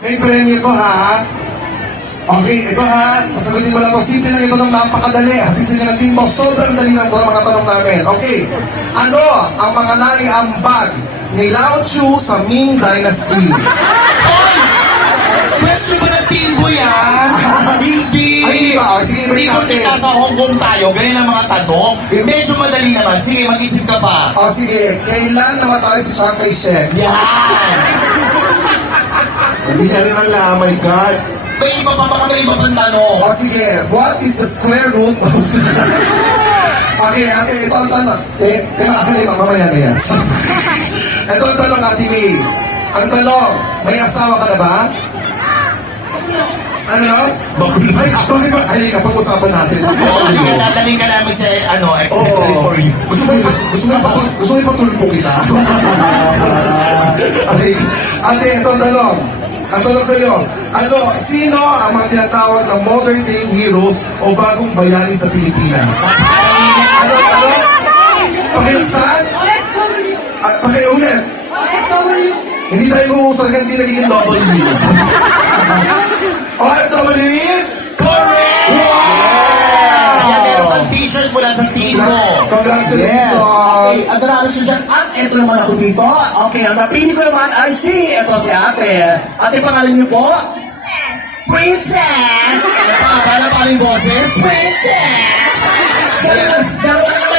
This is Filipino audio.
May premyo ko ha. Okay, ito ha. Sasagutin mo lang ito. Simple lang ito ng napakadali. Hapisin ka ng team mo. Sobrang dali lang ito ng mga tanong namin. Okay. Ano ang mga naiambag ni Lao Chu sa Ming Dynasty? Pwesto ba ng timbo yan? Hindi! Ay, hindi ba? Oh, sige, Hindi break kung natin. nasa Hong Kong tayo, ganyan ang mga tanong. Medyo madali naman. Sige, mag-isip ka pa. O sige, kailan namatay si Chiang Kai-shek? Yan! Hindi niya rin alam, oh my God. May iba pa baka may iba pang tanong. O sige, what is the square root of... Okay, ito ang tanong. Mamaya na yan. Ito ang tanong, Ate May. Ang tanong, may asawa ka na ba? Ano? Ay, bakit ba? Ay, kapag-usapan natin. Oo, dadaling ka namin sa, accessory for you. Gusto mo ipatulpo kita? Ate, ito ang tanong. Ang tanong sa'yo, sino ang mga tinatawag na modern day heroes o bagong bayani sa Pilipinas? Ano? Pakilaksan? Pakiulit. Hindi tayo umusag, hindi nagiging double heroes. OFW is? Correct! Wow! Kaya meron kang t-shirt mula sa team mo. Congratulations! Okay, at nararo siya dyan. At ito naman ako dito. Okay, ang napili ko naman ay ito si ate. Ate, pangalan niyo po? Princess! Paano yung boses? Princess! Ganun